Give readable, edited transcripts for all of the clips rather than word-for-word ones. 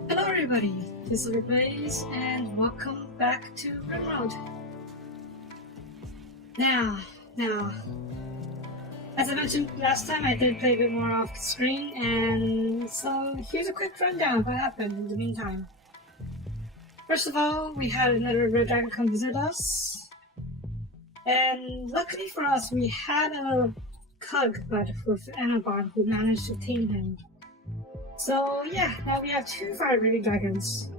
Hello everybody, this is Blaze and welcome back to RimWorld. Now, as I mentioned last time, I did play a bit more off screen, and so here's a quick rundown of what happened in the meantime. First of all, we had another red dragon come visit us, and luckily for us, we had a Cug bud with Anabon who managed to tame him. So yeah, now we have two fire breathing dragons.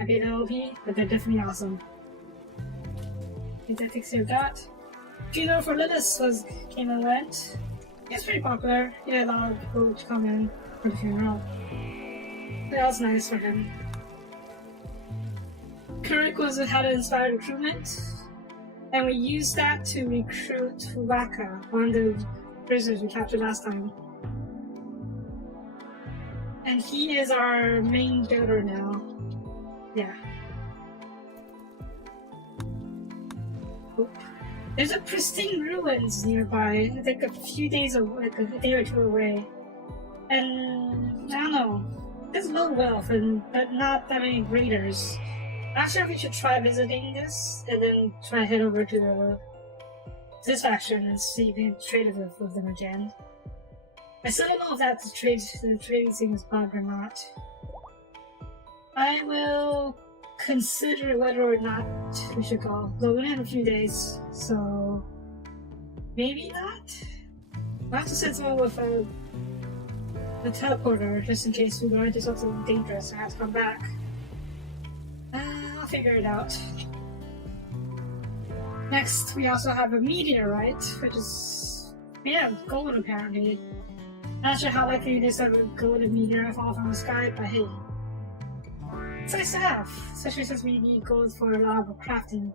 A bit OP, but they're definitely awesome. I think that takes care of that. Funeral for Lilith came and went. It's pretty popular. He had a lot of people to come in for the funeral. That was nice for him. Kurik had an inspired recruitment, and we used that to recruit Waka, one of the prisoners we captured last time. And he is our main builder now. Yeah. There's a pristine ruins nearby, like a few days away, like a day or two away. And I don't know, there's low wealth but not that many raiders. Not sure if we should try visiting this and then try to head over to this faction and see if we can trade with them again. I still don't know if that the trading thing is bug or not. I will consider whether or not we should go. Though we only have a few days, so maybe not. I'll have to send someone with a teleporter just in case we run into something dangerous and have to come back. I'll figure it out. Next, we also have a meteorite, which is golden apparently. Not sure how likely it is that a golden meteor fall from the sky, but hey, it's nice to have, especially since we need gold for a lot of crafting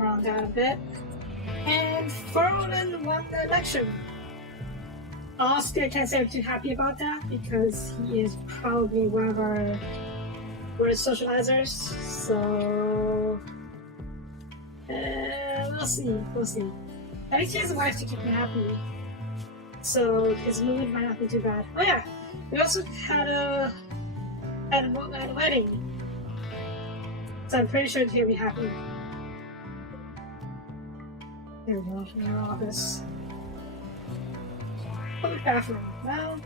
around that a bit. And Furlin won the election. Honestly, I can't say I'm too happy about that because he is probably one of our worst socializers. So we'll see. At least he has a wife to keep him happy. So his mood might not be too bad. Oh yeah, we also had a wedding. So I'm pretty sure he'll be happy. There we go, in our office. Public bathroom. Well,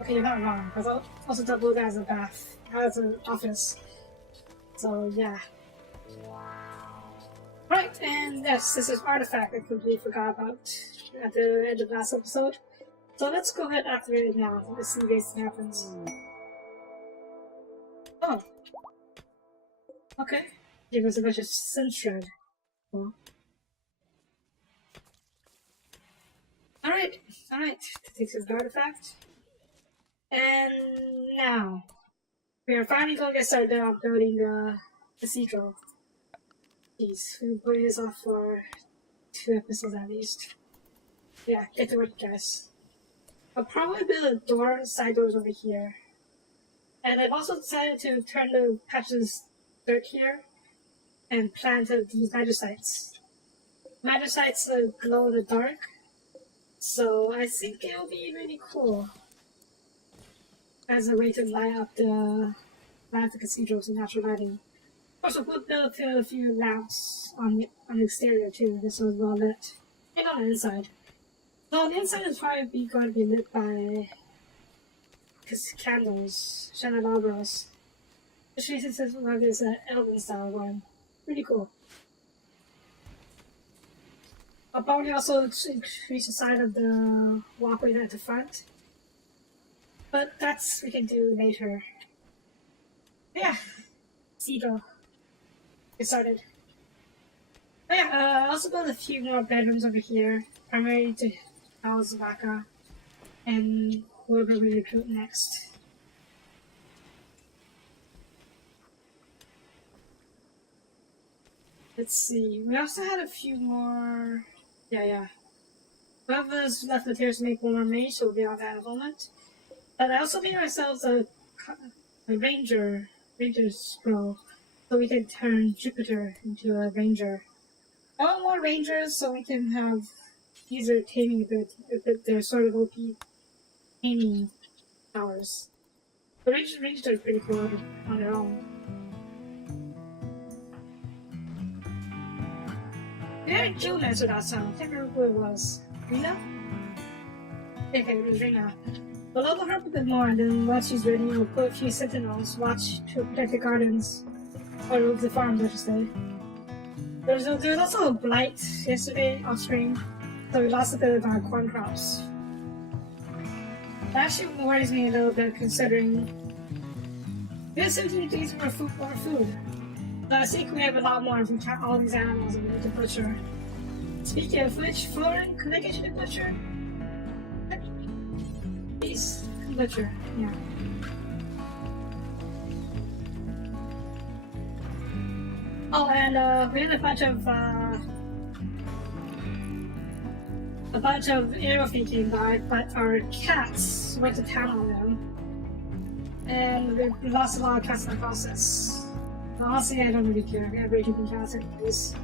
okay, you're not wrong, because I'll also double that as as an office. So yeah. Right, and yes, this is Artifact I completely forgot about at the end of last episode. So let's go ahead and activate it now. Let's see what happens. Oh. Okay. Give us a bunch of sense shred. Cool. Alright. Takes us to artifact. And now we are finally going to get started on building the cathedral. Jeez, we've been putting this off for 2 episodes at least. Yeah, get to work, guys. I'll probably build a door, side doors over here. And I've also decided to turn the patches dirt here and plant these magicites. Magicites glow in the dark, so I think it'll be really cool as a way to light up the cathedrals with natural lighting. Also, we'll build a few lamps on the exterior too, just so it's well lit, and on the inside. So the inside is probably going to be lit by candles, candelabras. Especially since this one is an elven style one. Pretty cool. I'll probably also increase the size of the walkway at the front. But we can do later. Yeah. Cathedral. Get started. But yeah, I also built a few more bedrooms over here, primarily to house Waka and whoever we recruit next. Let's see. We also had a few more. Yeah. Whoever's left materials to make one more mage, so we'll be on that in a moment. But I also made ourselves a ranger scroll, so we can turn Jupiter into a ranger. I want more rangers so we can have easier taming ability. They're sort of OP taming powers. The ranges are pretty cool on their own. We had Jill answer that song. I can't remember who it was. Rena? Okay, it was Rena. We'll level her up a bit more, and then once she's ready, we'll put a few sentinels watch to protect the gardens. Or the farms, I should say. There was also a blight yesterday off screen, so we lost a bit of our corn crops. That actually worries me a little bit considering we have 17 days worth of food. But I think we have a lot more if we count all these animals that we need to butcher. Speaking of which, Florin, could I get you to butcher? Please, butcher, yeah. Oh, and we had a bunch of arrow thinking back, but our cats went to town on them, and we lost a lot of cats in the process. But honestly, I don't really care. We have very keeping cats anyways.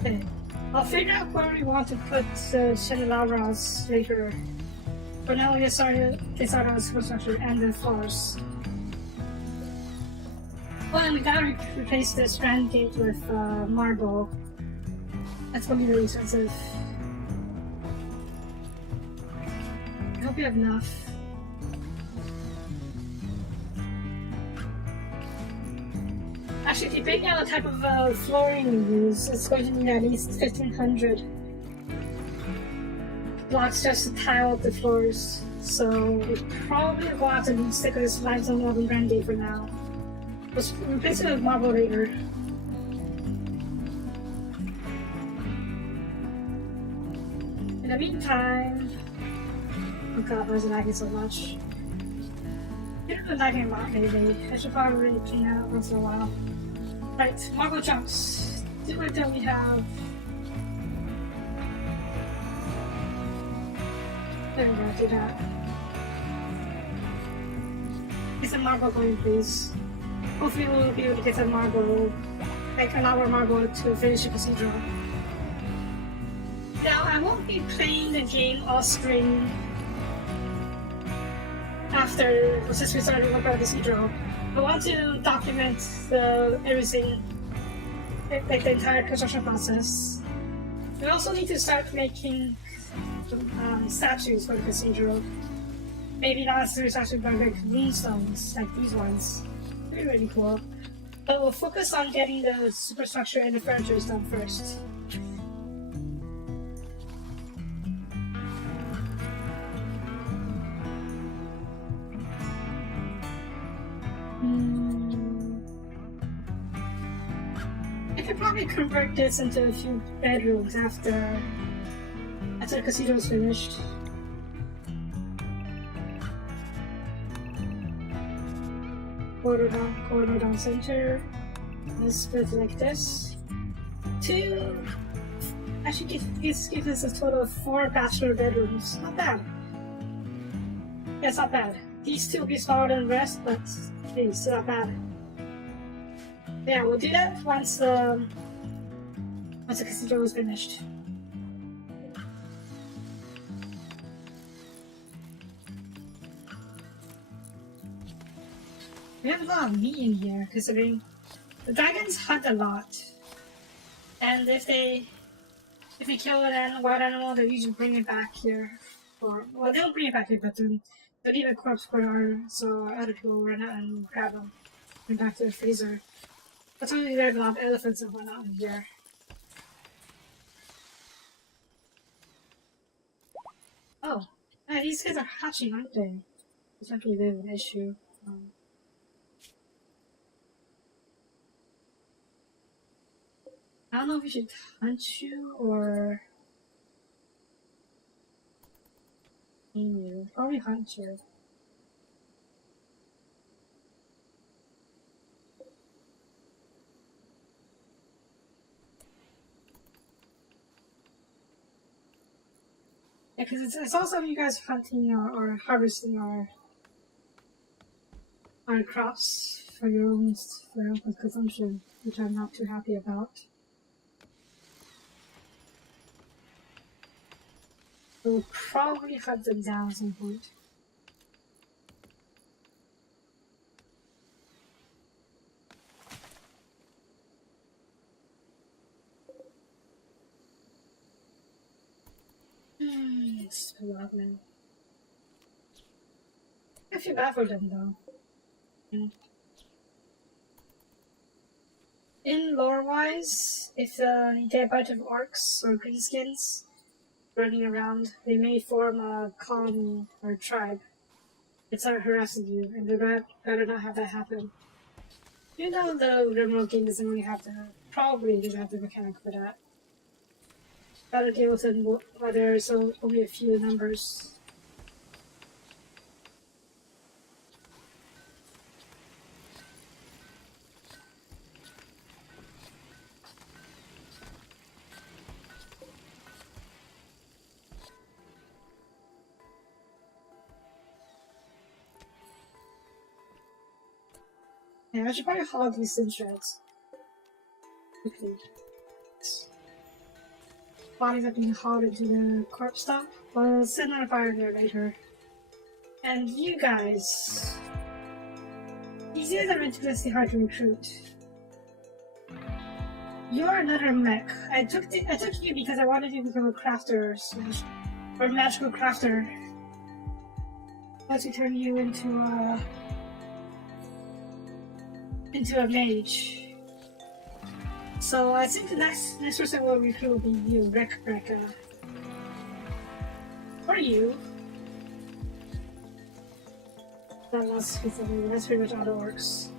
Okay. I'll figure out where we want to put Shenalabras later. For now, we just started our superstructure and the floors. Well, and we gotta replace the strand gate with marble. That's gonna be really expensive. I hope you have enough. Actually, if you break down the type of flooring we use, it's going to need at least 1,500 blocks just to tile up the floors. So we probably will have to stick with this limestone modern brandy for now. Let's replace it with marble later. In the meantime, oh god, why is it lagging so much? It's been lagging a lot lately. I should probably clean that up once in a while. Right, marble jumps. Do it that we have. There we go, do that. Get some marble going, please. Hopefully we'll be able to get some marble, like an hour marble to finish the cathedral. Now, I won't be playing the game off screen after, since we started working on the cathedral. I want to document everything, like the entire construction process. We also need to start making statues for the cathedral. Maybe not necessarily statues, but like moonstones, like these ones. They're really cool. But we'll focus on getting the superstructure and the furniture done first. I could probably convert this into a few bedrooms after the cathedral is finished. Corridor down center. Let's split it like this. Actually, give this a total of 4 bachelor bedrooms. Not bad. Yeah, it's not bad. These two will be smaller than the rest, but it's still not bad. Yeah, we'll do that once the cathedral is finished. We have a lot of meat in here, considering the dragons hunt a lot, and if they kill a wild animal, they usually bring it back here. Well, they don't bring it back here, but they leave a corpse so other people will run out and grab them, bring back to the freezer. That's why we have a lot of elephants and whatnot in here. Oh, yeah, these guys are hatching, aren't they? This might be a bit of an issue. I don't know if we should hunt you or aim you. Probably hunt you. Yeah, because I saw some of you guys hunting or harvesting our crops for your own consumption, which I'm not too happy about. We'll probably hunt them down at some point. It's a lot now. I feel bad for them though. Yeah. In lore-wise, if you get a bunch of orcs or greenskins running around, they may form a colony or tribe and start harassing you, and they'd rather not have that happen. Even though the RimWorld game doesn't really have probably doesn't have the mechanic for that. Gotta deal with them while there's only a few numbers. Yeah, I should probably haul these sin shreds. Quickly. Bodies are being hauled into the corpse dump. We'll send out a fire there later. And you guys... These guys are ridiculously hard to recruit. You're another mech. I took you because I wanted you to become a crafter or magical crafter. Once we turn you into a mage. So I think the next person we'll recruit will be you, Rekka. Or you. That's pretty much how it works.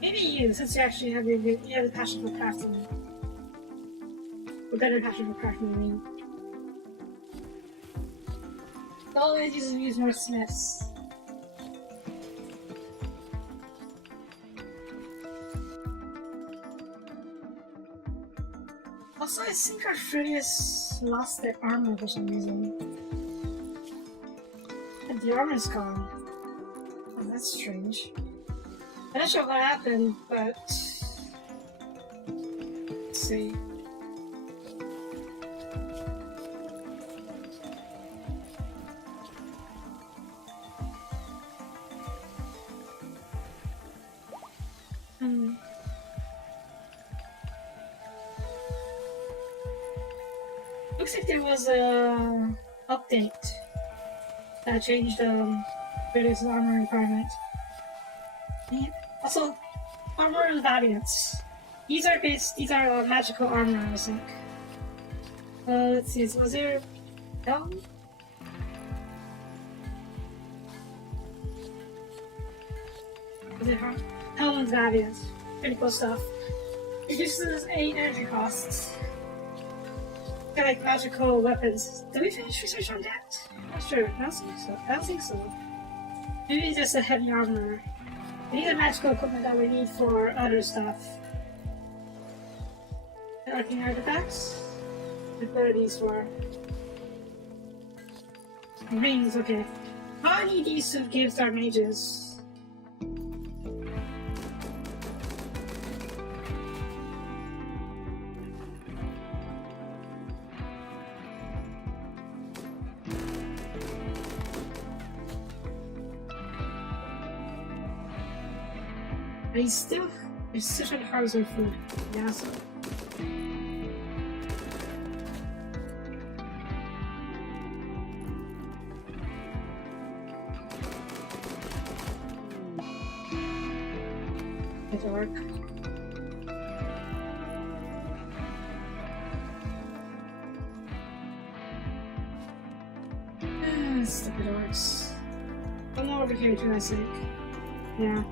Maybe you, since you actually have the passion for crafting. A better passion for crafting than me. Always use more smiths. Also, I think our Fridius lost their armor for some reason. And the armor's gone. Oh, that's strange. I'm not sure what happened, but... Let's see. Looks like there was a update that changed British armor requirement. Also, armor and valiants. These are magical armor, I think. Let's see, was there no? Was it Helm and valiant? Pretty cool stuff. Reduces 8 energy costs. Like magical weapons. Did we finish research on that? Not sure. I don't think so. Maybe just a heavy armor. These are magical equipment that we need for other stuff. Arcane artifacts? What are these for? Rings, okay. How many of these gives our mages? It's such a hard food. Yeah, so. It's dark. Stupid orcs. I'm not over here too, I think. Yeah.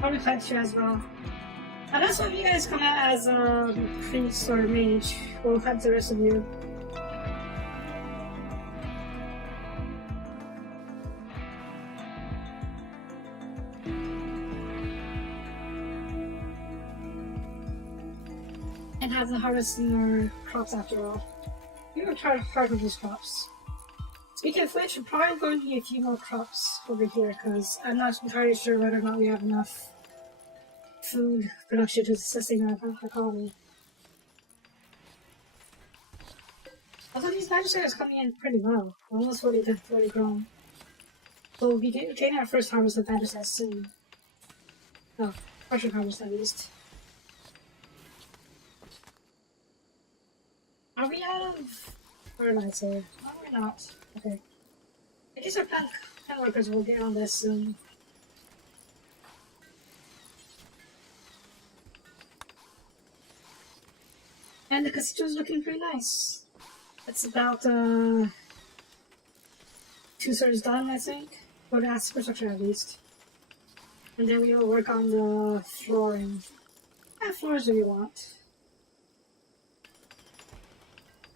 Probably fight you as well. And that's why you guys come out as a priest or mage. We'll fight the rest of you. And have the harvesting our crops after all. You will try to harvest these crops. Speaking of which, we're probably going to need a few more crops over here because I'm not entirely sure whether or not we have enough food production to sustain our economy. Although these magistrates are coming in pretty well, almost fully grown. So we'll be getting our first harvest of magistrates soon. Oh, partial harvest at least. Are we out of fertilizer? No, we're not. Okay. I guess our plant workers will get on this soon. And the cathedral is looking pretty nice. It's about 2/3 done, I think, for the superstructure at least. And then we will work on the flooring. What floors do we want?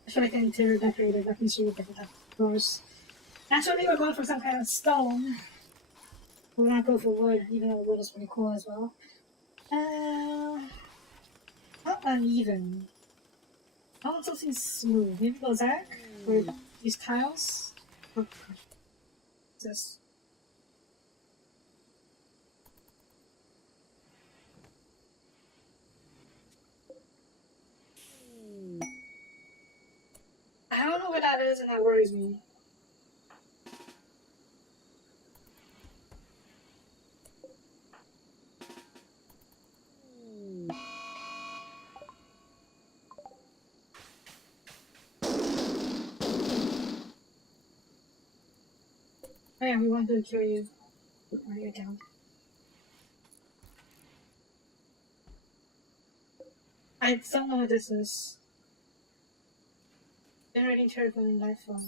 I feel like an interior decorator that can see different floors. Naturally, we're going for some kind of stone. We're not going for wood, even though wood is pretty cool as well. Not uneven. I want something smooth. Maybe mosaic? Or these tiles? Oh, what's this? I don't know what that is, and that worries me. Oh yeah, we wanted to kill you. Write it down. I don't know what this is. Generating turbulent life form.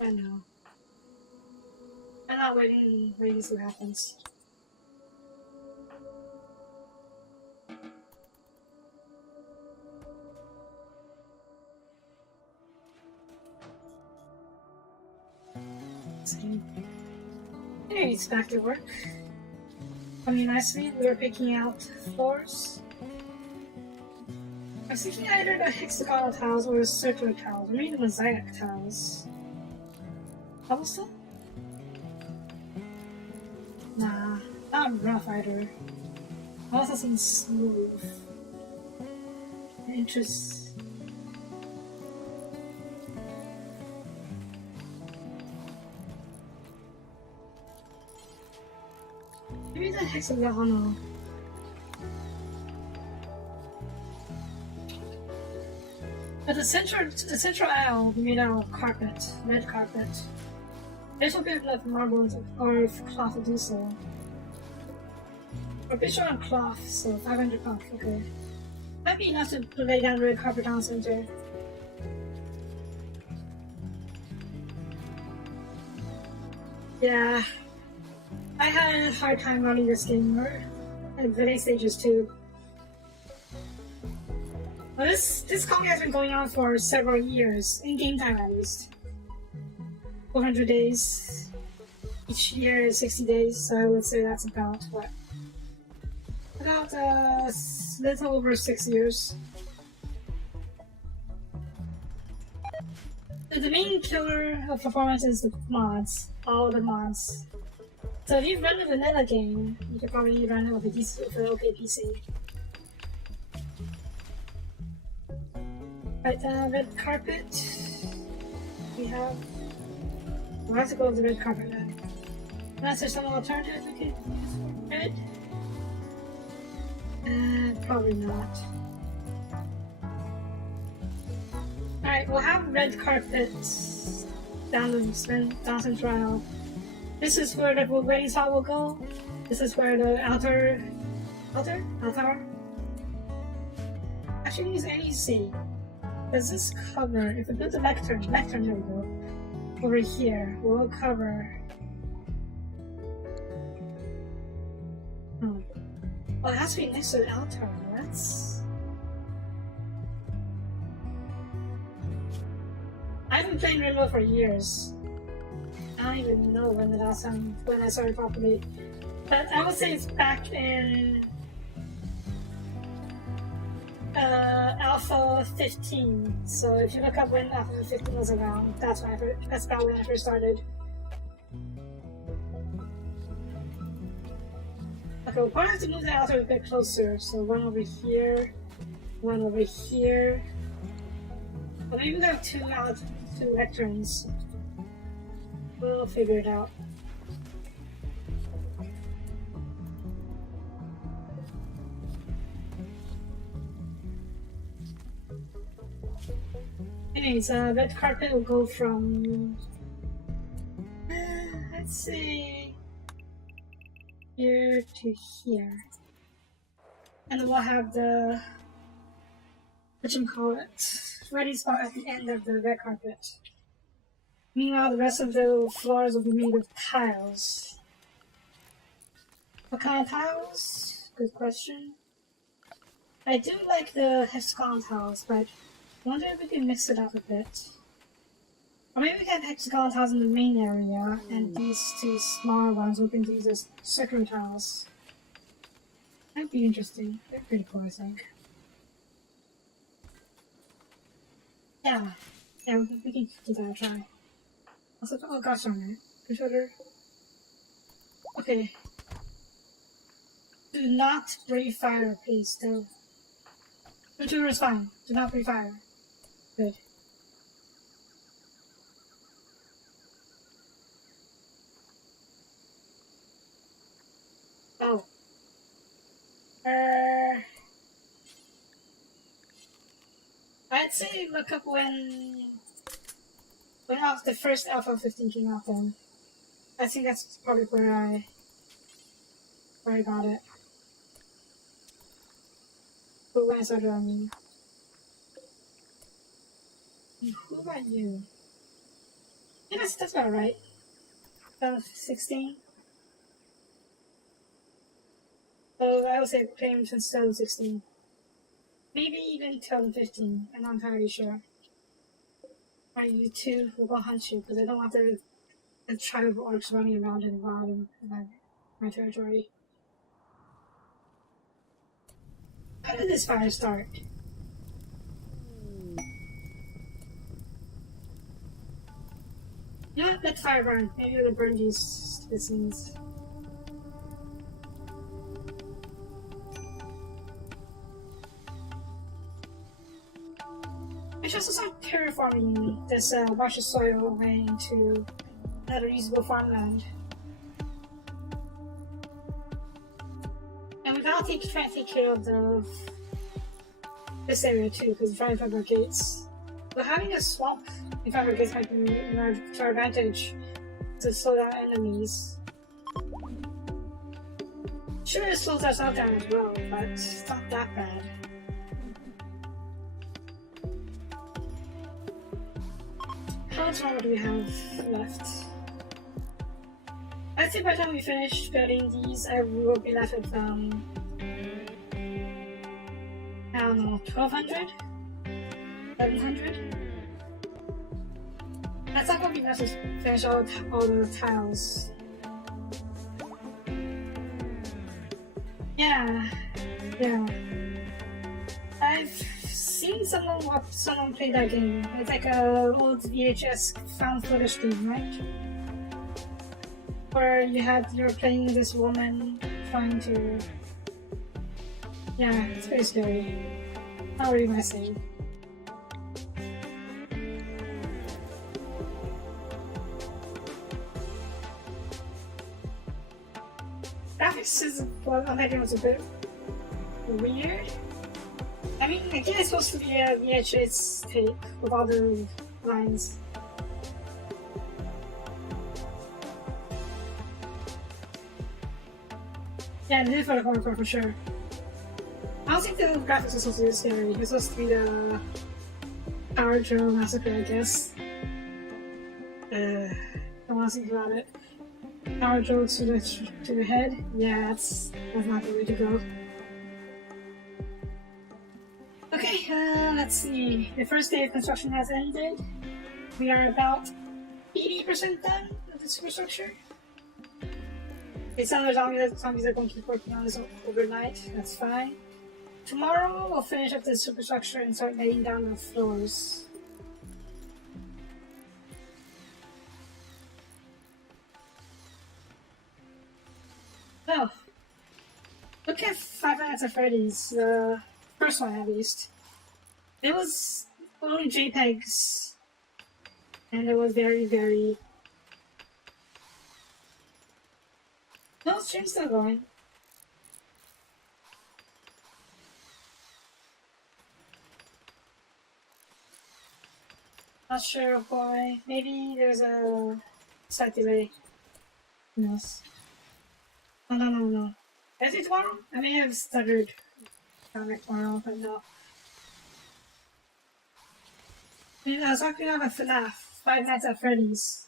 I know. I'm not waiting to see what happens. Anyway, it's back to work. I mean, nicely, we are picking out floors. I was thinking either the hexagonal tiles or the circular tiles, or maybe the mosaic tiles. Cobblestone? Nah, not rough either. I want something smooth. Interest. Maybe the hexagonal. But the central aisle we made out of carpet, red carpet. There's a bit of marble or cloth to do so. We're pretty sure on cloth, so 500 cloth, okay. Might be enough to lay down red carpet down center. Yeah. I had a hard time running this game, or at the next stages too. Well, this combat has been going on for several years, in game time at least. 400 days. Each year is 60 days, so I would say that's about what? About little over 6 years. The main killer of performance is the mods, all the mods. So if you've run a vanilla game, you could probably run it with an okay PC. Right, red carpet. We'll have to go with the red carpet then. Unless there's some alternative we could use for red. Probably not. Alright, we'll have red carpet down central. This is where the wedding hall will go. This is where the altar. Actually, I need to see. Does this cover? If we put the lectern, there we go. Over here, we'll cover. Well, it has to be next to the altar. I haven't played RimWorld for years. I don't even know when the last time when I started properly. But I would say it's back in Alpha 15. So if you look up when Alpha 15 was around, that's about when I first started. Okay, we'll probably have to move the altar a bit closer. So one over here, one over here. Well, maybe there are two lecterns. We'll figure it out. Anyways, red carpet will go from, let's see, here to here. And then we'll have the, ready spot at the end of the red carpet. Meanwhile, the rest of the floors will be made of tiles. What kind of tiles? Good question. I do like the hexagon tiles, but I wonder if we can mix it up a bit. Or maybe we can have hexagon tiles in the main area, and these two smaller ones we can use as circular tiles. That'd be interesting. They're pretty cool, I think. Yeah, we can give that a try. Also, oh gosh darn it. Controller. Okay. Do not breathe fire, please, though. Controller is fine. Do not breathe fire. Good. Oh. I'd say look up when the first Alpha 15 came out then. I think that's probably where I got it. But when I started, I mean. Who are you? Yeah, that's about right. 2016? So I would say playing since 2016. Maybe even 2015, I'm not entirely sure. Are you two? We'll go hunt you, because I don't want the tribe of orcs running around and wild in my territory. How did this fire start? You know what? Let the fire burn. Maybe it'll burn these scenes. I should also start terraforming this wash of soil away into another usable farmland. And we gotta try to take care of this area too, because we're trying to find our gates. But having a swamp in front of our gates might be to our advantage to slow down enemies. Sure, it slows us down as well, but it's not that bad. How much longer do we have left? I'd say by the time we finish building these, I will be left with, I don't know, 1200? 1100? That's not gonna be enough to finish all the tiles. Yeah. I've seen someone play that game. It's like a old VHS found footage game, right? Where you're playing this woman trying to... Yeah, it's very scary. Not really my thing. Graphics on that game was a bit weird. I mean, I guess it's supposed to be a VHS tape with all the lines. Yeah, it is for the horror for sure. I don't think the graphics are supposed to be scary. It's supposed to be the Power Drill Massacre, I guess. Don't want to think about it. Power Drill to the head? Yeah, that's not the way to go. Okay, let's see. The first day of construction has ended. We are about 80% done with the superstructure. It's some of the zombies are going to keep working on this overnight. That's fine. tomorrow we'll finish up the superstructure and start laying down the floors. Oh, look at Five Nights at Freddy's, the first one at least. It was only JPEGs, and it was very, very... No, stream's still going. Not sure why. Maybe there's a slight delay. Who knows? Oh, no. Is it tomorrow? I may have stuttered on it tomorrow, but no. I mean, I was talking about FNAF, Five Nights at Freddy's.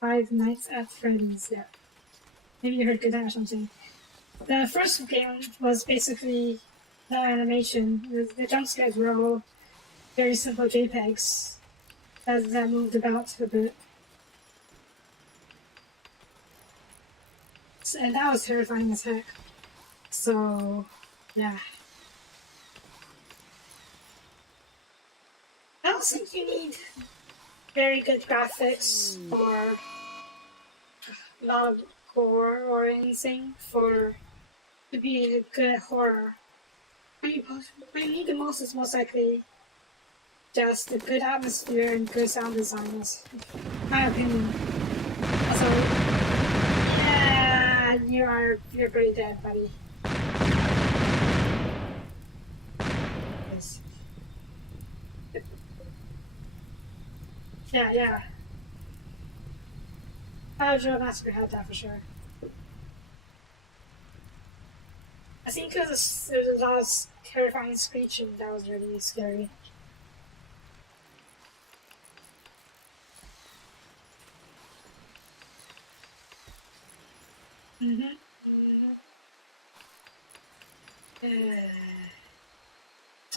Five Nights at Freddy's, yeah. Maybe you heard good or something. The first game was basically no animation. The jump scares were all very simple JPEGs that moved about a bit. And that was terrifying as heck. So, yeah. I don't think you need very good graphics or a lot of gore or anything to be a good horror. What you need the most is most likely just a good atmosphere and good sound design, is my opinion. Also, yeah, you're pretty dead, buddy. Yes. Yeah. Joe Massacre had that for sure. I think because there was a lot of terrifying screeching, that was really scary.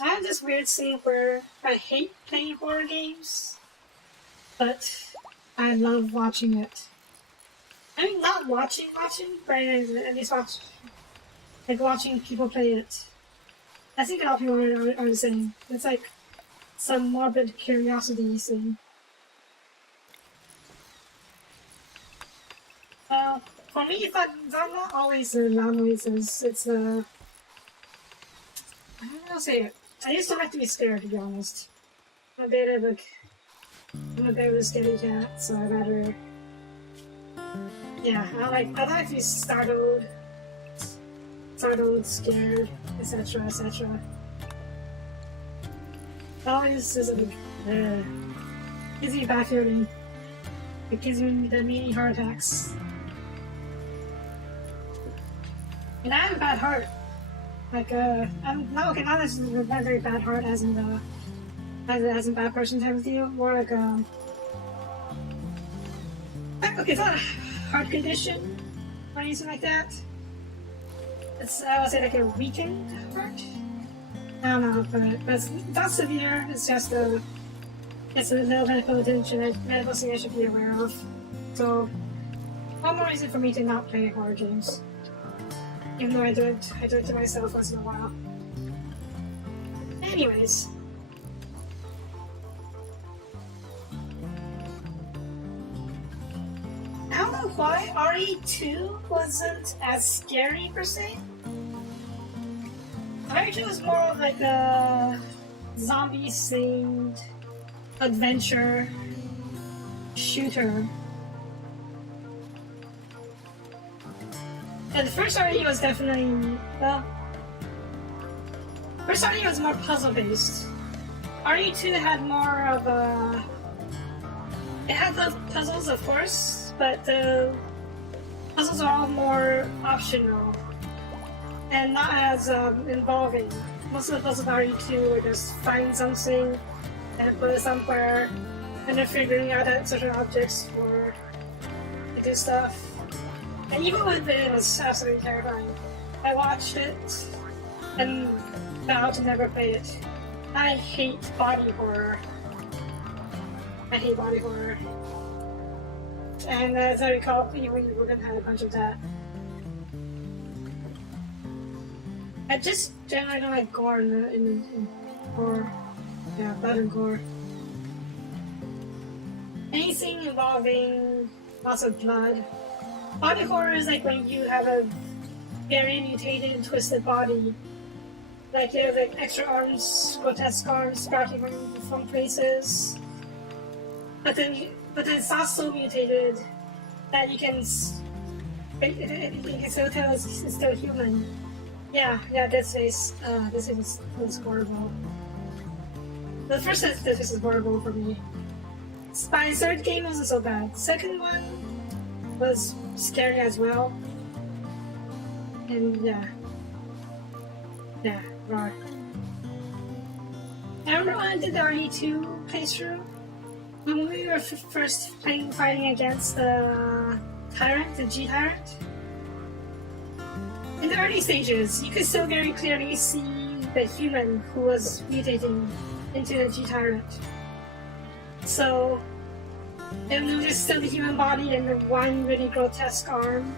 I have this weird thing where I hate playing horror games, but I love watching it. I mean, not watching, but at least watching people play it. I think a lot of people are the same. It's like some morbid curiosity thing. For me, it's not always the loud noises. It's I don't know how to say it. I just don't like to be scared, to be honest. I'm a bit of a scaredy cat, so I'd rather... Yeah, I like to be startled, scared, etc. Always is gives me a bad feeling. It gives me the mini heart attacks. And I have a bad heart. Like, I'm not necessarily a very bad heart as in as a bad person type of deal. More like, okay, it's not a heart condition or anything like that. It's, I would say, like a weakened heart. I don't know, but it's not severe. It's just it's a little medical attention, medical thing I should be aware of. So, one more reason for me to not play horror games. Even though I do it to myself once in a while. Anyways. I don't know why RE2 wasn't as scary per se. RE2 was more of like a zombie-themed adventure shooter. And the first RE was definitely, well, first RE was more puzzle-based. RE2 had more of a, it had the puzzles of course, but the puzzles are all more optional and not as involving. Most of the puzzles of RE2 were just find something and put it somewhere and then figuring out that certain objects to do stuff. And even with it was absolutely terrifying. I watched it and vowed to never play it. I hate body horror. And as I recall, even you were gonna have a bunch of that. I just generally don't like gore in gore. Yeah, blood and gore. Anything involving lots of blood. Body horror is like when you have a very mutated and twisted body. Like you have like extra arms, grotesque arms sprouting from places. But then it's not so mutated that you can still tell it's still human. Yeah, this is horrible. The first this is horrible for me. My third game wasn't so bad. Second one was scary as well. And yeah, raw. I remember when I did the RE2 playthrough, when we were first fighting against the Tyrant, the G-Tyrant. In the early stages, you could still very clearly see the human who was mutating into the G-Tyrant. So, and there was just still the human body and the one really grotesque arm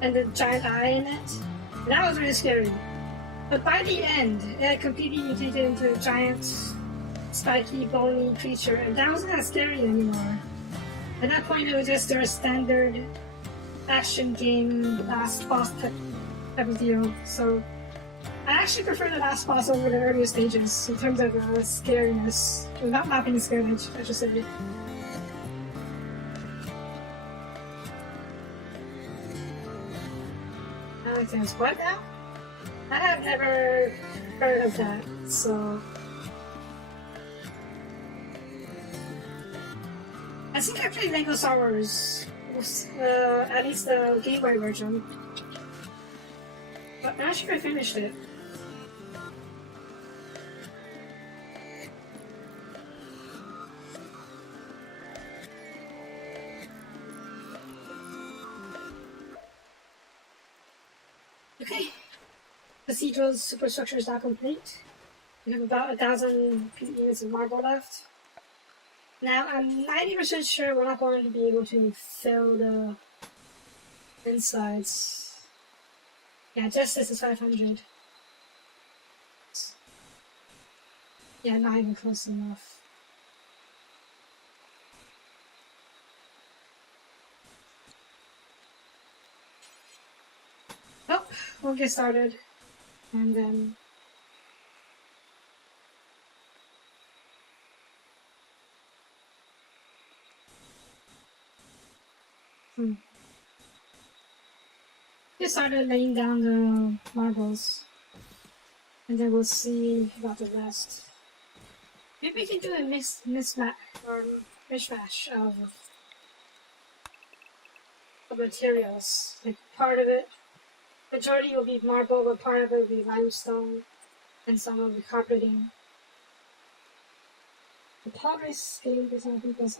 and the giant eye in it. And that was really scary. But by the end, it completely mutated into a giant, spiky, bony creature, and that wasn't that scary anymore. At that point, it was just their standard action game, last boss type of deal. So, I actually prefer the last boss over the earlier stages in terms of scariness. Not being scared, I should say. Alexander's what now? I have never heard of that, so... I think I played Lego Star Wars, at least the Game Boy version. But I'm not sure if I finished it. Okay, Cathedral's superstructure is now complete. We have about 1,000 units of marble left. Now, I'm 90% sure we're not going to be able to fill the insides. Yeah, just this is 500. Yeah, not even close enough. Oh, we'll get started. And then... Just started laying down the marbles. And then we'll see about the rest. Maybe we can do a mishmash of materials. Like part of it, majority will be marble, but part of it will be limestone, and some will be carpeting. The pod race game does not think was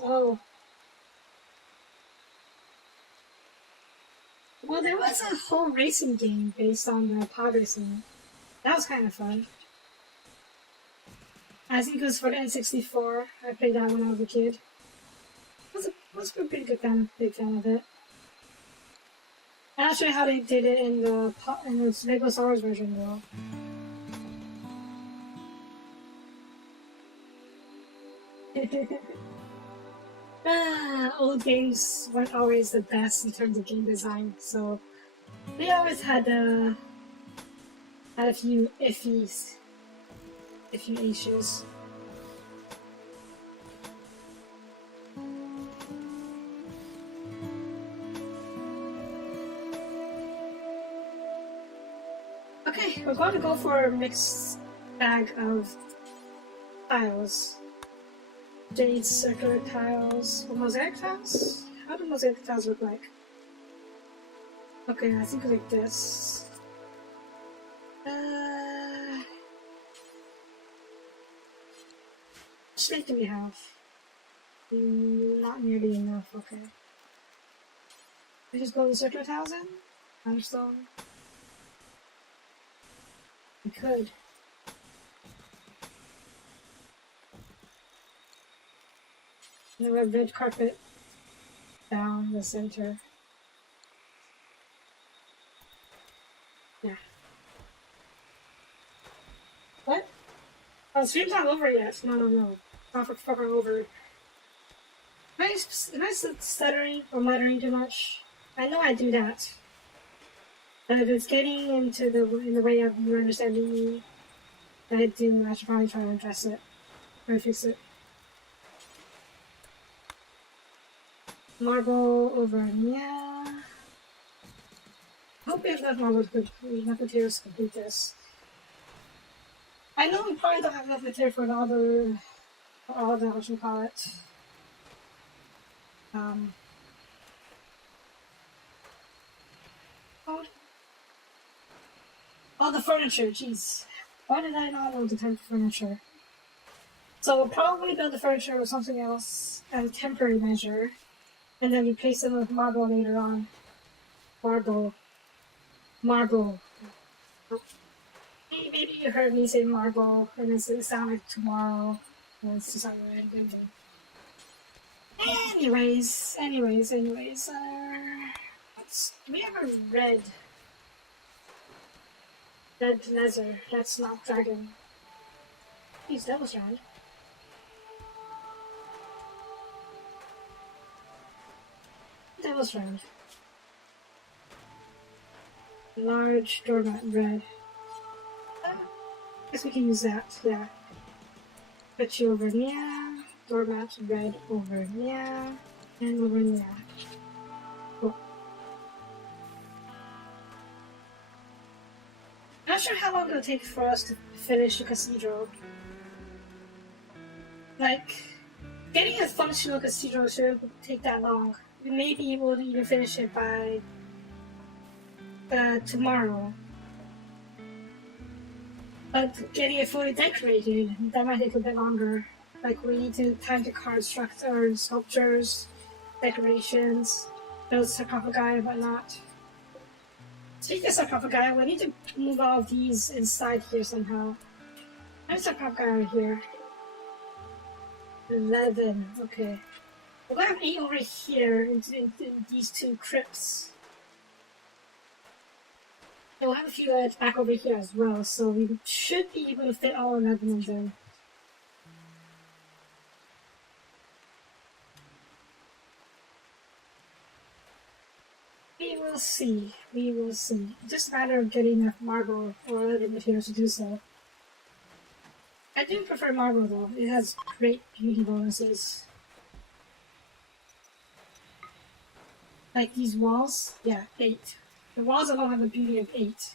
well, there was a whole racing game based on the pod racing. That was kind of fun. I think it was for the N64. I played that when I was a kid. Was a pretty good big fan of it. I'm not sure how they did it in the Lego Star Wars version though. Old games weren't always the best in terms of game design, so they always had a few issues. Okay, we're going to go for a mixed bag of tiles. Jade circular tiles, or mosaic tiles? How do mosaic tiles look like? Okay, I think like this. How much slate do we have? Not nearly enough, okay. We just go the circular tiles in? Limestone? We could. And we have red carpet down the center. Yeah. Oh, the stream's not over yet. No. Not fucking over. Am I stuttering or muttering too much? I know I do that. But if it's getting in the way of you understanding me, I should probably try to address it. Or fix it. Marble over, yeah. Hope we have enough marbles enough materials to complete this. I know we probably don't have enough material for all the what you call it. All the furniture, jeez. Why did I not know the type of furniture? So we'll probably build the furniture with something else as a temporary measure, and then replace it with marble later on. Marble. Maybe you heard me say marble, and it sounded like tomorrow. And it's just not really good. Anyways. Do we have a red leather? That's not dragon. Jeez, that was round. Large doormat red. Guess we can use that, yeah. Put you over yeah. Doormat red over yeah. And over yeah. Cool. Not sure how long it'll take for us to finish the cathedral. Like, getting a functional cathedral shouldn't take that long. We may be able to even finish it by tomorrow. But getting it fully decorated, that might take a bit longer. Like, we need time to carve sculptures, decorations, build sarcophagi and whatnot. Speaking of sarcophagi, we need to move all of these inside here somehow. There's sarcophagi right here. 11, okay. We're gonna have 8 over here in these 2 crypts. And we'll have a few back over here as well, so we should be able to fit all 11 of them. We will see. Just a matter of getting enough marble or other materials to do so. I do prefer marble though, it has great beauty bonuses. Like these walls, yeah, 8. The walls alone have a beauty of 8.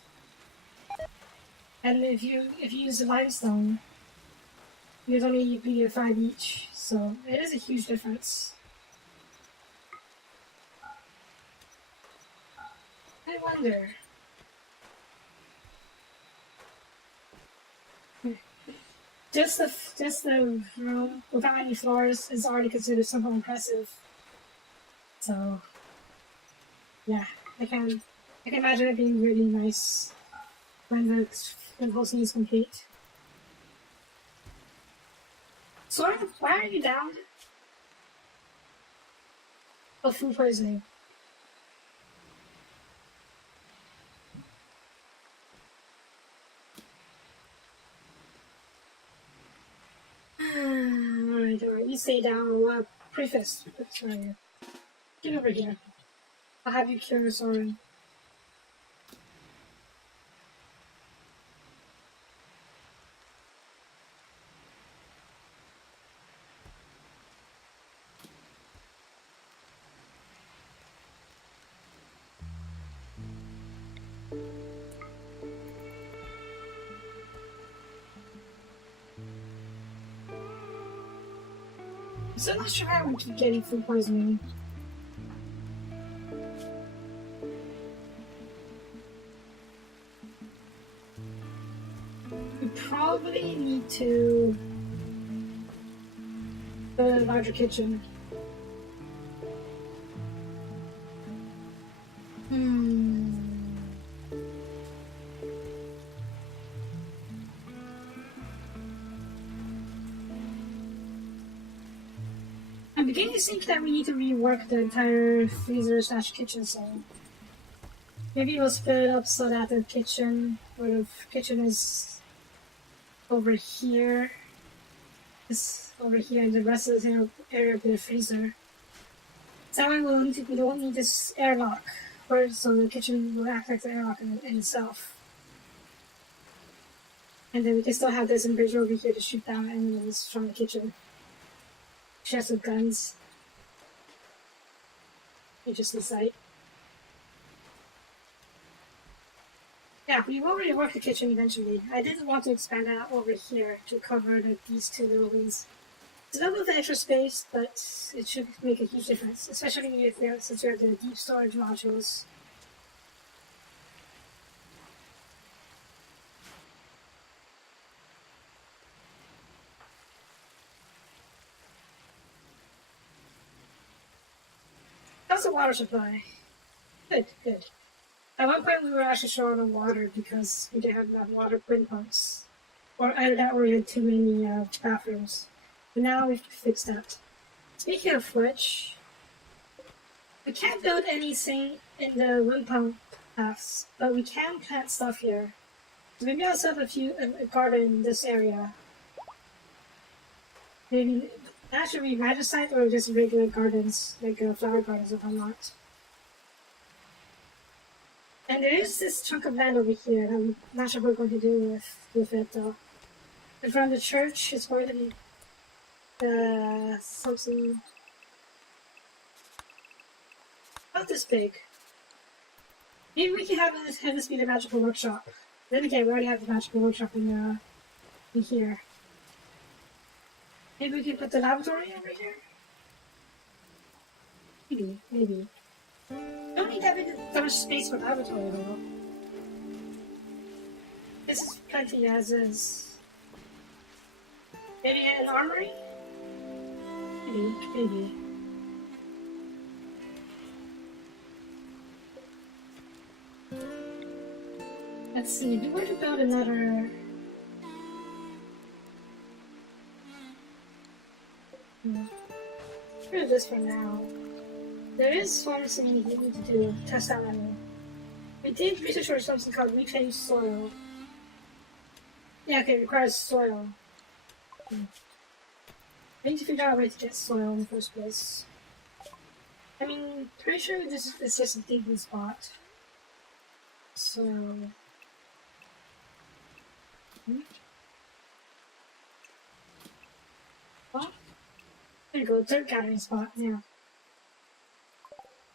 And if you use the limestone, there's only a beauty of 5 each, so it is a huge difference. I wonder. Just the room without any floors is already considered somewhat impressive. So, yeah, I can imagine it being really nice when the whole scene is complete. So, why are you down? Oh, food poisoning. Alright, you stay down. Preface. Sorry. Get over here. I'll have you cure Soren. So I'm not sure how we keep getting food poisoning. We probably need to build a larger kitchen. I'm beginning to think that we need to rework the entire freezer/kitchen zone. Maybe we'll split it up so that the kitchen is over here. This over here, and the rest of the area will be a freezer. So we don't need this airlock, so the kitchen will act like the airlock in itself. And then we can still have this bridge over here to shoot down enemies from the kitchen. Chests of guns. Interesting sight. Yeah, we will rework the kitchen eventually. I didn't want to expand it out over here to cover these two little wings. It's a little bit of extra space, but it should make a huge difference, especially since we have the deep storage modules. How's the water supply? Good, good. At one point we were actually short on water because we didn't have enough water wind pumps. Or either that or we had too many bathrooms. But now we've fixed that. Speaking of which, we can't build anything in the wind pump paths, but we can plant stuff here. So maybe I'll set up a garden in this area. Maybe that should be magicite or just regular gardens, like flower gardens if I'm not. And there is this chunk of land over here that I'm not sure what we're going to do with it though. In front of the church, it's going to be something not this big. Maybe we can have this be the magical workshop. Then again, we already have the magical workshop in here. Maybe we can put the laboratory over here? Maybe. Don't need that much space for laboratory though. This is plenty as is. Maybe an armory? Maybe. Let's see, if we were to build another... Let's do this for now. There is pharmacy we need to do, test out level. We did research for something called reclaimed soil. Yeah, okay, it requires soil. I need to figure out a way to get soil in the first place. I mean, pretty sure this is just a digging spot. So... Well, there you go, dirt gathering spot, yeah.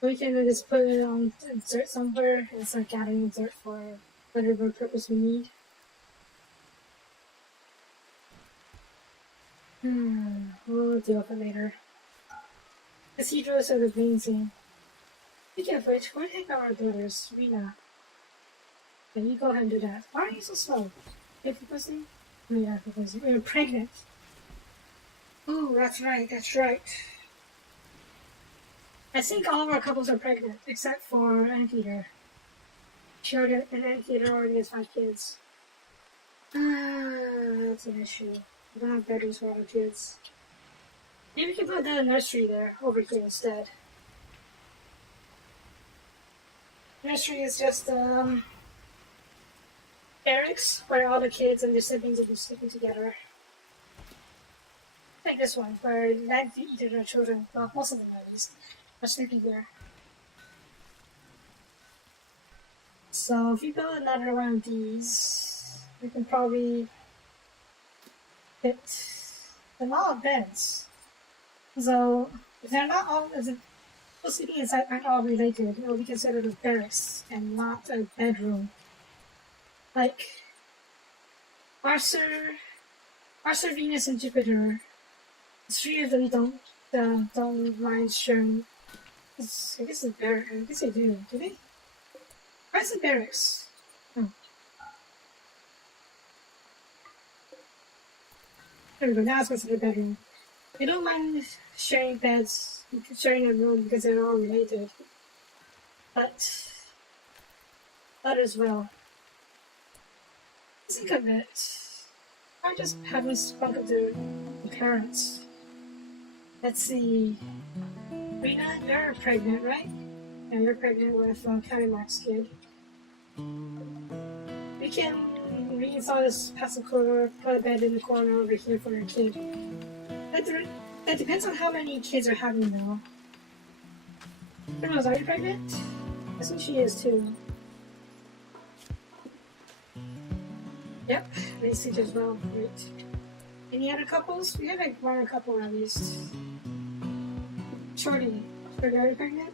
We can just put it on dirt somewhere and start gathering dirt for whatever purpose we need. We'll deal with it later. Cathedrals are the main thing. Speaking of which, where the heck are our daughters? Rena. Yeah, you go ahead and do that. Why are you so slow? Pussy? Oh yeah, because we're pregnant. Oh, that's right. I think all of our couples are pregnant, except for Anteater. An Anteater already has 5 kids. That's an issue. We don't have bedrooms for all our kids. Maybe we can put the nursery there, over here instead. Nursery is just, barracks, where all the kids and their siblings will be sleeping together. Like this one, where the Anteater children, well, most of them at least, are sleeping here. So if we build another one of these, we can probably fit a lot of beds. So if they're not all, if the people sleeping inside aren't all related, it will be considered a barracks and not a bedroom. Like Mars, Venus, and Jupiter. 3 of them don't mind sharing. I guess it's barracks. I guess they do. Do they? Why is it barracks? Oh. There we go. Now it's considered a bedroom. They don't mind sharing beds, sharing a room because they're all related. But others will. Think of it. I just haven't spoken to the parents. Let's see. Rena, you're pregnant, right? And you're pregnant with Cadillac's kid. We can reinstall this passive core, put a bed in the corner over here for your kid. That depends on how many kids are having though. Rose, are you pregnant? I think she is too. Yep, race as well. Great. Any other couples? We have like one couple at least. Shorty, are you pregnant?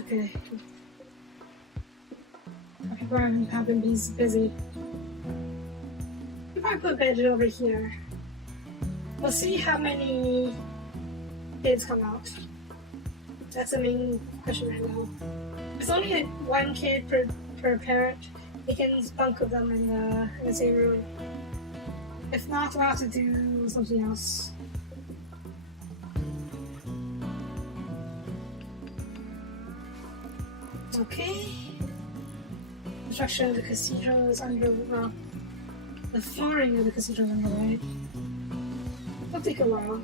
Okay. People have been busy. You probably put bed over here. We'll see how many kids come out. That's the main question right now. There's only like one kid per parent. You can bunk with them in the same room. If not, we'll have to do something else. Okay. Construction of the cathedral is underway. The flooring of the cathedral is underway. It'll take a while.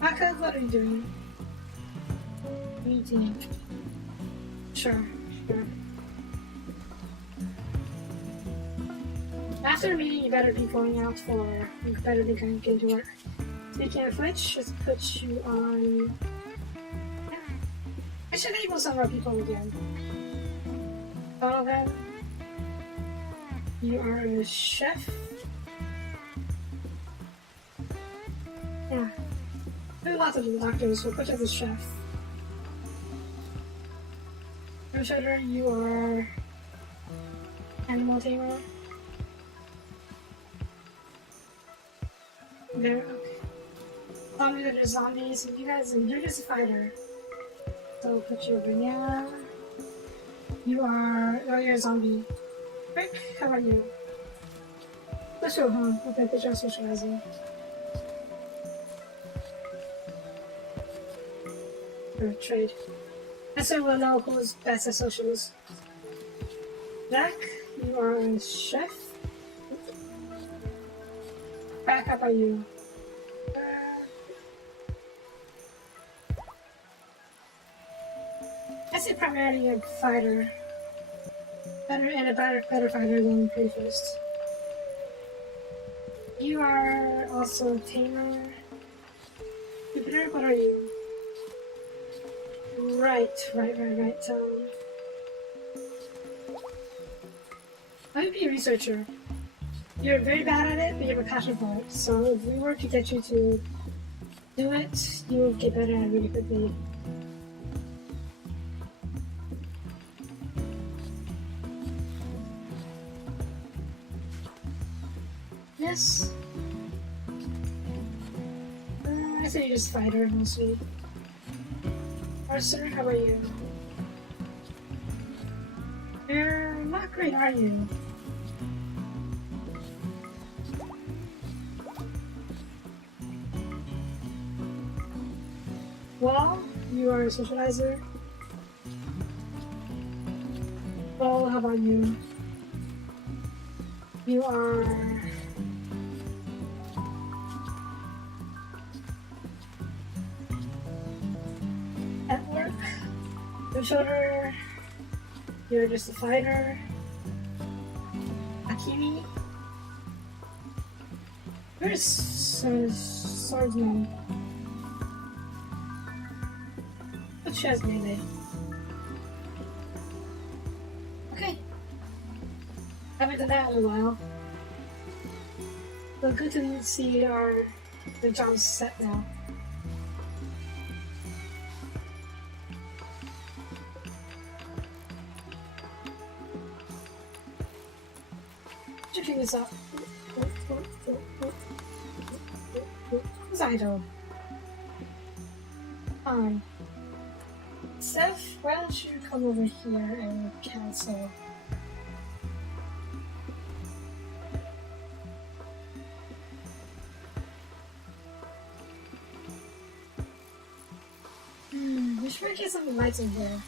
Maka, what are you doing? Meeting. Sure. After a meeting, you better be going out you better be going to work. Speaking of which, just put you on. Yeah. I should enable some more people again. All of them. You are a chef. Yeah. There are lots of doctors, so put you as a chef. Shutter, you are animal tamer. There, okay. Tell me that there's zombies, and you're just a fighter. So put you over here. You're a zombie. Rick, how are you? Let's go home. Okay, put you on socializing. Or trade. That's so we'll know who's best at socials. Jack, you are a chef. Back up are you? I say primarily a fighter. Better fighter than pre-first. You are also a tamer. Jupiter, what are you? Right. I would be a researcher. You're very bad at it, but you have a passion for it. So if we were to get you to do it, you would get better at it really quickly. Yes. I say you're just a fighter, mostly. Arthur, how are you? You're not great, are you? Well, you are a socializer. Well, how about you? You are... at work. Your shoulder. You're just a fighter. Akimi. Where's swordsman? What chest melee? Okay. Haven't done that in a while. So good to see the jobs set now. Checking this out. Who's idle? Fine. Seth, why don't you come over here and cancel? We should get some lights in here.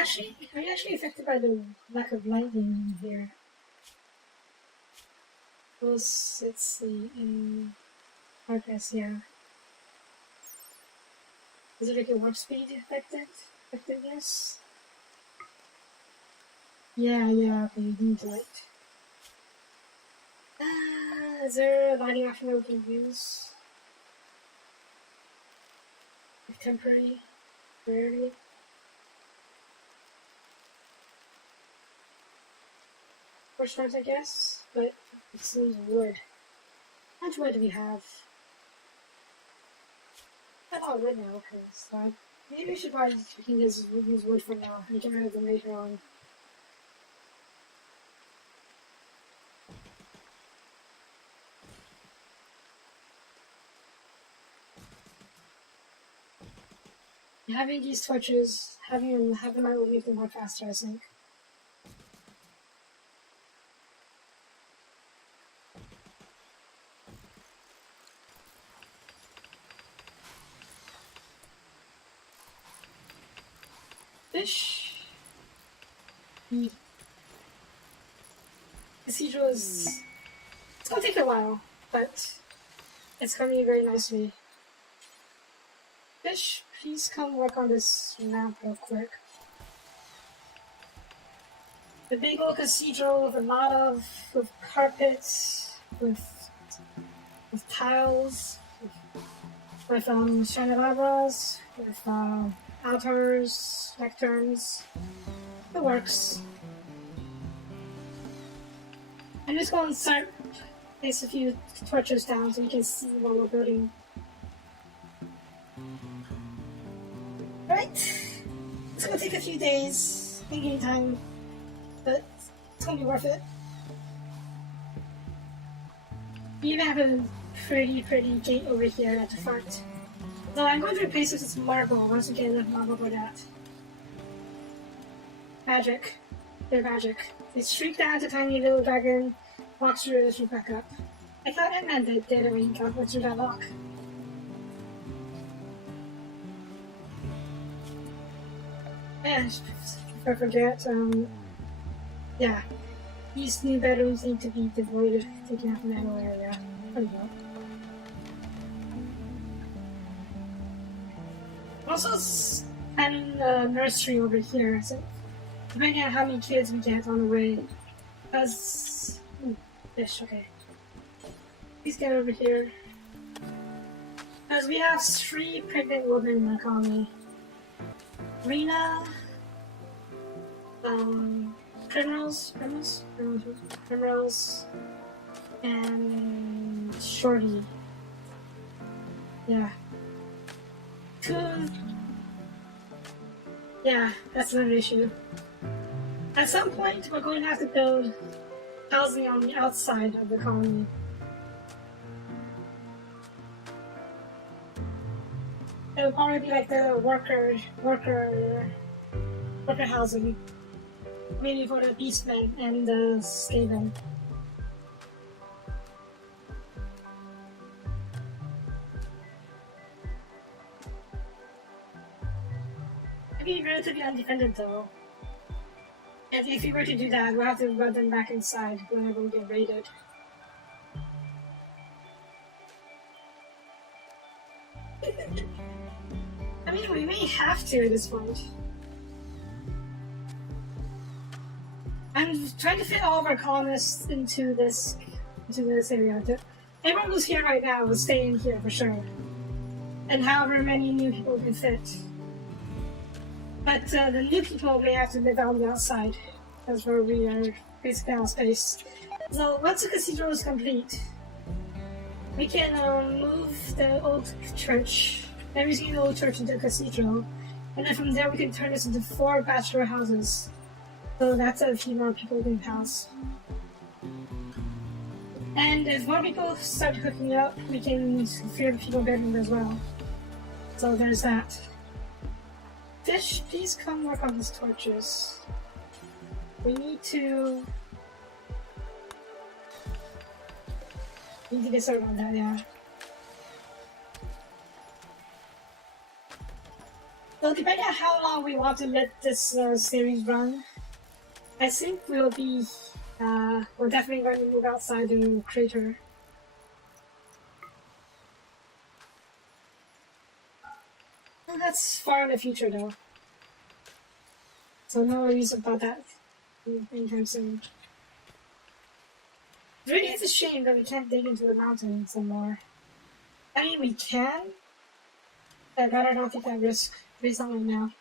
are you actually affected by the lack of lighting here? Let's see, in progress, yeah. Is it like your warp speed effectiveness? Yeah, okay, you can do it. Is there a lighting option that we can use? Like temporary, rarely? First ones, I guess, but it seems wood. How much wood do we have? I thought wood now, okay, so maybe we should probably use wood for now and get rid of them later on. Having these torches, having them out will make them work faster, I think. Fish. The cathedral is... It's gonna take a while, but it's coming very nicely. Fish, please come work on this map real quick. The big old cathedral with a lot of carpets, with tiles, with chandelabras, with altars, lecterns. It works. I'm just going to start place a few torches down so you can see what we're building. Right? It's gonna take a few days, thinking time, but it's gonna be worth it. We even have a pretty gate over here at the front. So I'm going to replace this with marble once we get enough marble for that. Magic. They're magic. They streak down to tiny little dragon, walks through and streak back up. I thought it meant that did when you got through that lock. And if I forget, yeah, these new bedrooms need to be devoid, taken out from the middle area. There we go. Also, adding a nursery over here, so depending on how many kids we get on the way. Because, fish, okay. Please get over here. Because we have 3 pregnant women in the colony. Rena, criminals, and Shorty. Yeah. Yeah, that's another issue. At some point, we're going to have to build housing on the outside of the colony. It'll probably be like the worker housing. Maybe for the beastmen and the skaven. It'd be relatively undefended though. And if we were to do that, we'll have to run them back inside whenever we get raided. I mean, we may have to at this point. I'm trying to fit all of our colonists into this area. Everyone who's here right now will stay in here for sure. And however many new people can fit. But the new people may have to live on the outside. That's where we are basically out of space. So once the cathedral is complete, we can move the old church, every single old church into a cathedral. And then from there we can turn this into 4 bachelor houses. So that's a few more people can house. And if more people start hooking up, we can fear the people bedroom as well. So there's that. Fish, please come work on these torches. We need to get started on that, yeah. So depending on how long we want to let this series run, I think we'll be, we're definitely going to move outside the crater. Well, that's far in the future though. So no worries about that anytime soon. Really, it's a shame that we can't dig into the mountains anymore. I mean, we can, but I'd rather not take that risk based on right now.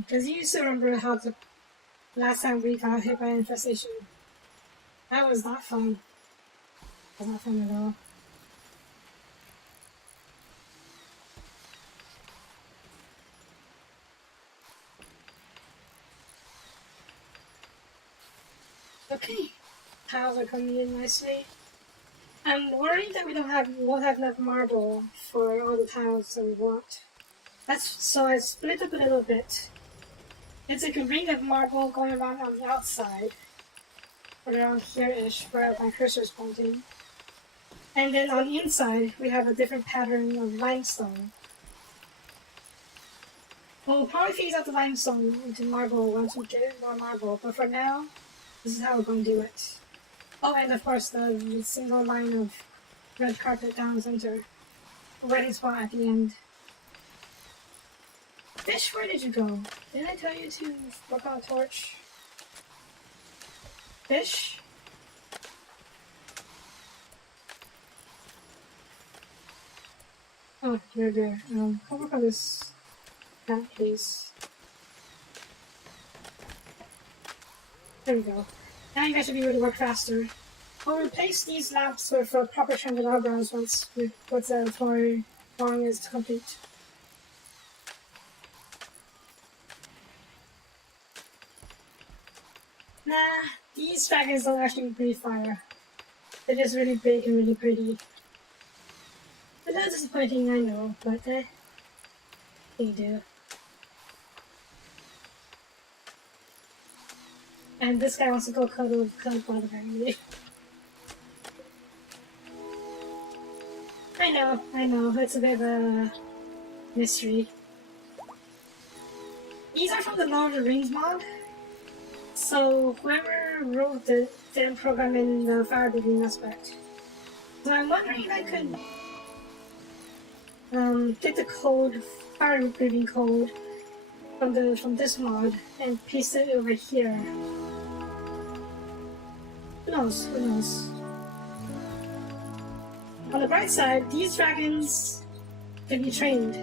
Because you used to remember how the last time we got hit by an infestation. That was not fun. That was not fun at all. Okay, tiles are coming in nicely. I'm worried that we won't have enough marble for all the tiles that we want. So I split up a little bit. It's like a ring of marble going around on the outside, around here-ish, where my cursor is pointing. And then on the inside, we have a different pattern of limestone. We'll probably phase out the limestone into marble once we get more marble, but for now, this is how we're going to do it. Oh, and of course the single line of red carpet down the center. A wedding spot at the end. Fish, where did you go? Didn't I tell you to work on a torch? Fish? Oh, you're there. Come work on this plant, please. There we go. Now you guys should be able to work faster. I'll replace these lamps with proper candelabras once the flooring is complete. Nah, these dragons don't actually breathe fire. They're just really big and really pretty. A little disappointing, I know, but they do. And this guy wants to go cuddle by the family. I know, it's a bit of a mystery. These are from the Lord of the Rings mod. So whoever wrote it didn't program in the fire breathing aspect. So I'm wondering if I could take the fire breathing code from this mod and paste it over here. Who knows? On the bright side, these dragons can be trained,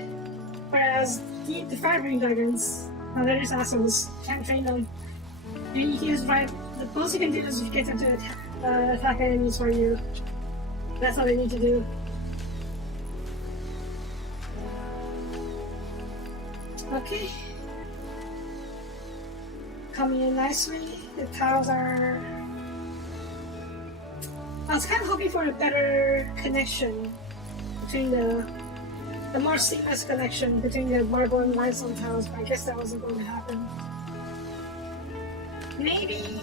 whereas the fire breathing dragons, they're just assholes. Can't train them. You can use the most you can do is get them to attack enemies for you. That's all they need to do. Okay. Coming in nicely. The tiles are... I was kind of hoping for a better connection between the more seamless connection between the marble and limestone tiles, but I guess that wasn't going to happen. Maybe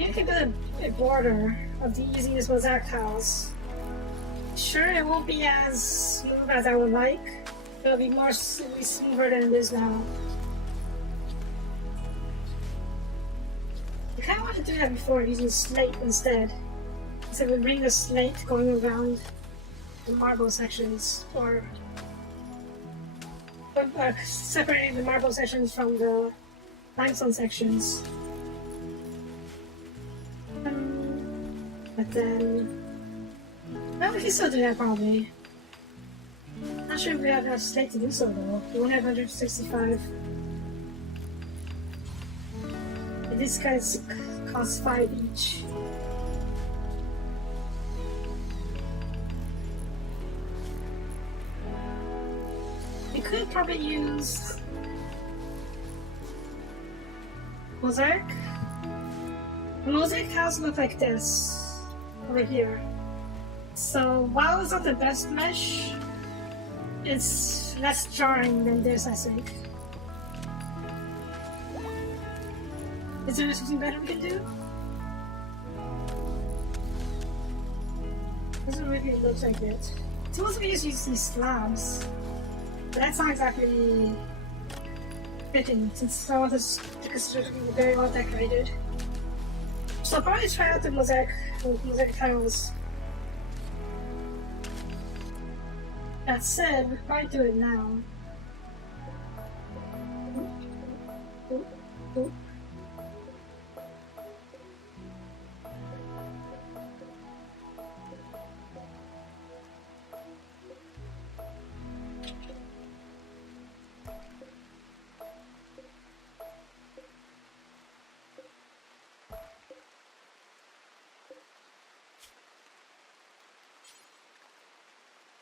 you could do a border of the easiest mosaic tiles. Sure, it won't be as smooth as I would like. It'll be smoother than it is now. I kind of want to do that before using slate instead. So we bring the slate going around the marble sections, or separating the marble sections from the limestone sections. But then... well, we can still do that probably. Not sure if we have enough slate to do so though. We only have 165. And these guys cost 5 each. We could probably use mosaic. The mosaic tiles look like this over here. So while it's not the best mesh, it's less jarring than this, I think. Is there something better we can do? Doesn't really look like it. It's supposed to be just use these slabs, but that's not exactly fitting since I want this to consider to be very well decorated. So I'll probably try out the mosaic tiles. That said, we could probably do it now. Ooh.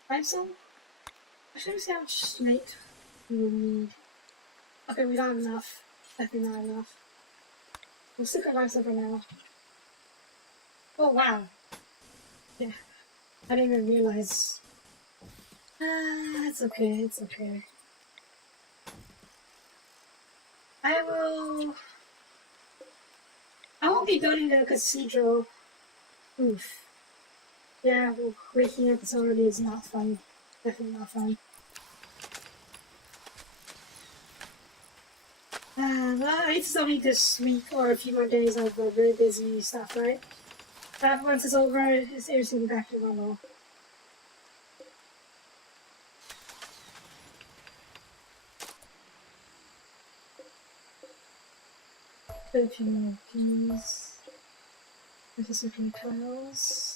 Limestone? I should see how much slate we will need. Okay, we don't have enough. Definitely not enough. We'll stick with limestone for now. Oh wow. Yeah. I didn't even realize. It's okay, it's okay. I won't be building the cathedral. Oof. Yeah, well, waking up this already is not fun. Definitely not fun. Well, I need to still need this week or a few more days of very busy stuff, right? But once it's over, it's everything back to normal. Put a few more of these. With some different tiles.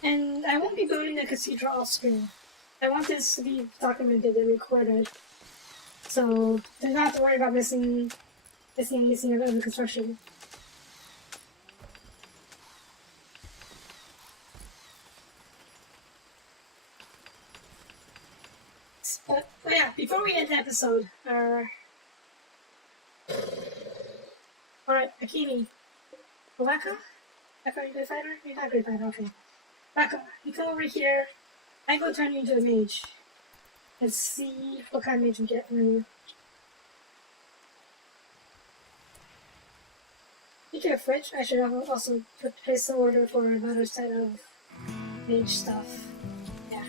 And I won't be building the cathedral off screen. I want this to be documented and recorded. So do not have to worry about missing of the construction. But yeah, before we end the episode, alright, Akimi. Waka? Waka, you a good fighter? You're not a good fighter, okay. Waka, you come over here. I go turn you into a mage. Let's see what kind of mage we get from you. Speaking of which, I should also place the order for another set of mage stuff. Yeah.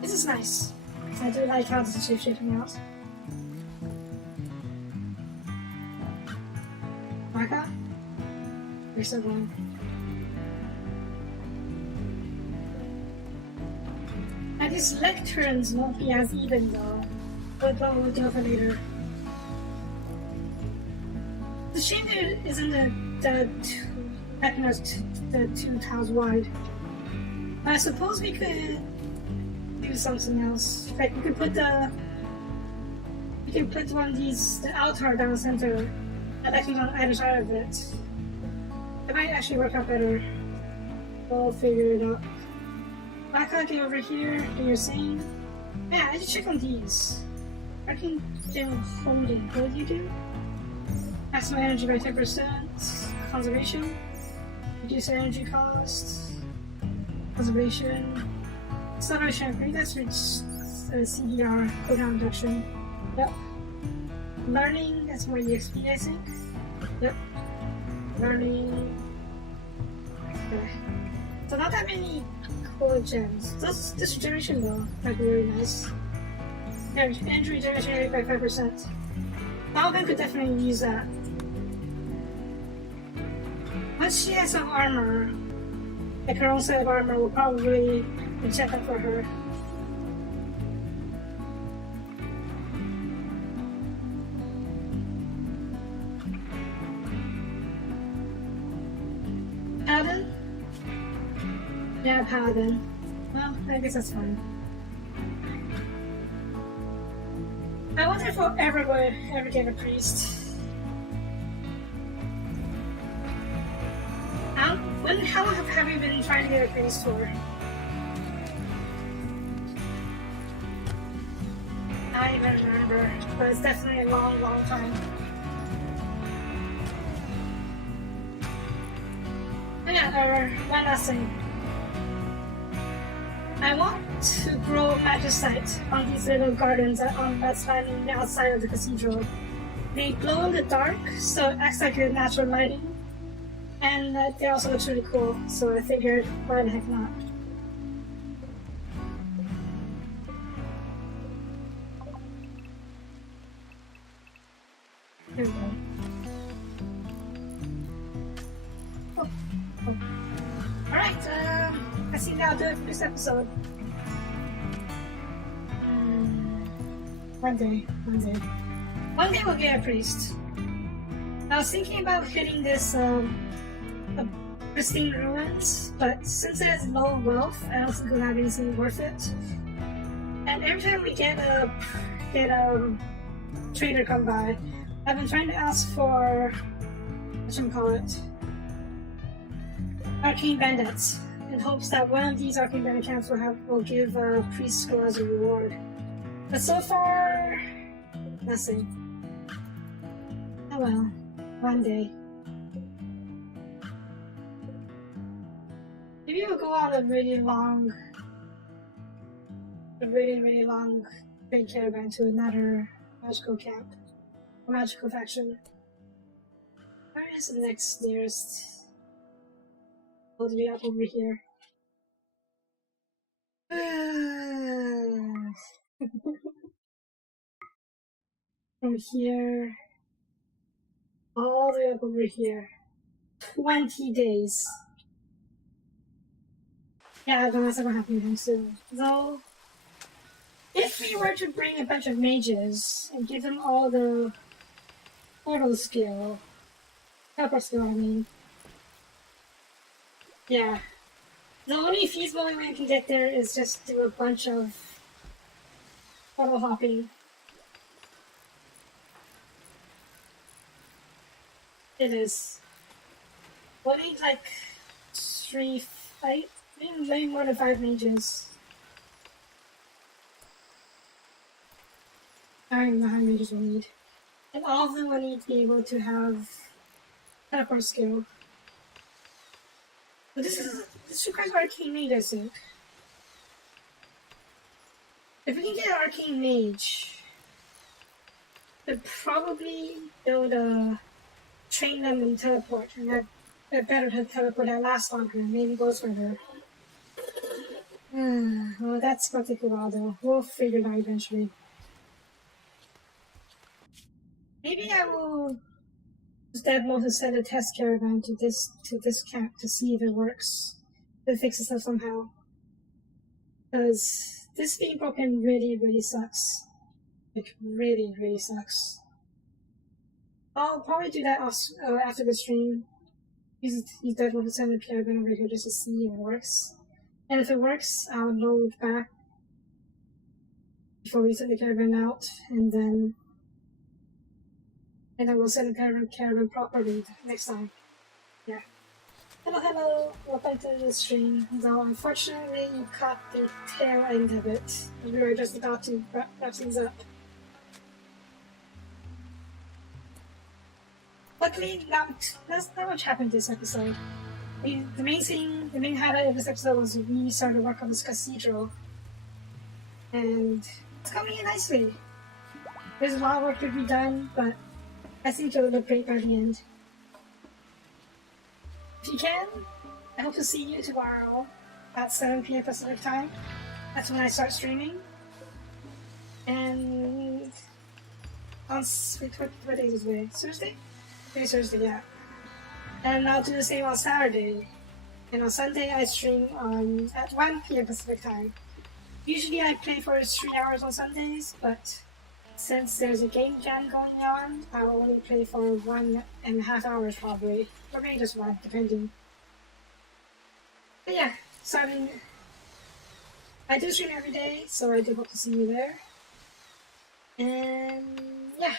This is nice. I do like how this is shaping out. Marka? You're so wrong. And these lecterns won't be as even though. But we'll do it for later. The shame that it isn't the two tiles wide. I suppose we could do something else. Like we could put one of these, the altar down the center, and actually on either side of it. It might actually work out better. We'll figure it out. I can't get over here, do your thing. Yeah, I just check on these. I can do holding. What do you do? Maximum energy by 10%. Conservation. Reduce energy cost. Conservation. Acceleration upgrade, that's CDR, cooldown reduction. Yep. Learning, that's more EXP, I think. Yep. Learning. Okay. So not that many cool gems. This regeneration though, might be really nice. Energy regeneration rate by 5%. Alvin could definitely use that. Once she has some armor, like her own set of armor, will probably check out for her. Paladin? Yeah, Paladin. Well, I guess that's fine. I wonder if we'll ever get a priest. How long have you been trying to get a priest for? remember, but it's definitely a long, long time. And yeah, one last thing. I want to grow magicite on these little gardens that's standing outside of the cathedral. They glow in the dark, so it acts like a natural lighting, and they also look really cool, so I figured, why the heck not? Here we go. Oh. Alright, I think that'll do it for this episode. One day we'll get a priest. I was thinking about hitting this pristine ruins, but since it has low wealth, I don't think we'll have anything worth it. And every time we get a trader come by, I've been trying to ask for arcane bandits, in hopes that one of these arcane bandit camps will give a priest skill as a reward. But so far, nothing. Oh well, one day. Maybe we'll go on a really long trade caravan to another magical camp, or magical faction. Where is the next nearest? All the way up over here. From here, all the way up over here. 20 days. Yeah, I don't know what's gonna happen anytime soon. Though, if we were to bring a bunch of mages and give them all the portal skill, teleport skill, I mean. Yeah. The only feasible way we can get there is just do a bunch of portal hopping. It is. We'll need like 5, maybe more than 5 mages. I don't even know how many mages we'll need. And all of them will need to be able to have teleport skill. But this requires arcane mage, I think. If we can get an arcane mage, we'd probably be able to train them in teleport, and that better to teleport that lasts longer, maybe goes further. Well, that's gonna take a while though. We'll figure it out eventually. Maybe I will use that mode to send a test caravan to this camp to see if it works. If it fixes stuff somehow. Because this being broken really, really sucks. Like, really, really sucks. I'll probably do that after the stream. Use that mode to send a caravan over here just to see if it works. And if it works, I'll load back before we send the caravan out, and then I will send the caravan properly next time. Yeah. Hello, welcome to the stream. Though unfortunately you caught the tail end of it, and we were just about to wrap things up. Luckily, not much happened this episode. The main highlight of this episode was we started to work on this cathedral. And it's coming in nicely. There's a lot of work to be done, but I think it'll look great by the end. If you can, I hope to see you tomorrow at 7 p.m. Pacific time. That's when I start streaming. And on what day is it? Thursday? Today's Thursday, yeah. And I'll do the same on Saturday. And on Sunday I stream at 1 p.m. Pacific time. Usually I play for 3 hours on Sundays, but since there's a game jam going on, I'll only play for 1.5 hours probably. Or maybe just 1, depending. But yeah, so I do stream every day, so I do hope to see you there. And yeah.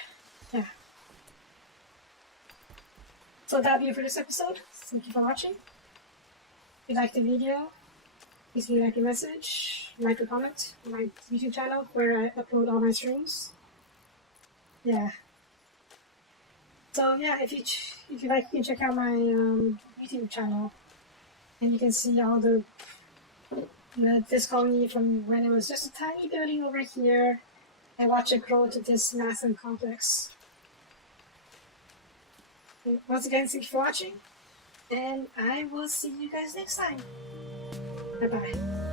So that'll be it for this episode. Thank you for watching. If you liked the video, please leave a message, like a comment on my YouTube channel where I upload all my streams. Yeah. So yeah, if you like, you can check out my YouTube channel, and you can see all this colony from when it was just a tiny building over here, and watch it grow to this massive complex. And once again, thank you for watching, and I will see you guys next time. Bye bye.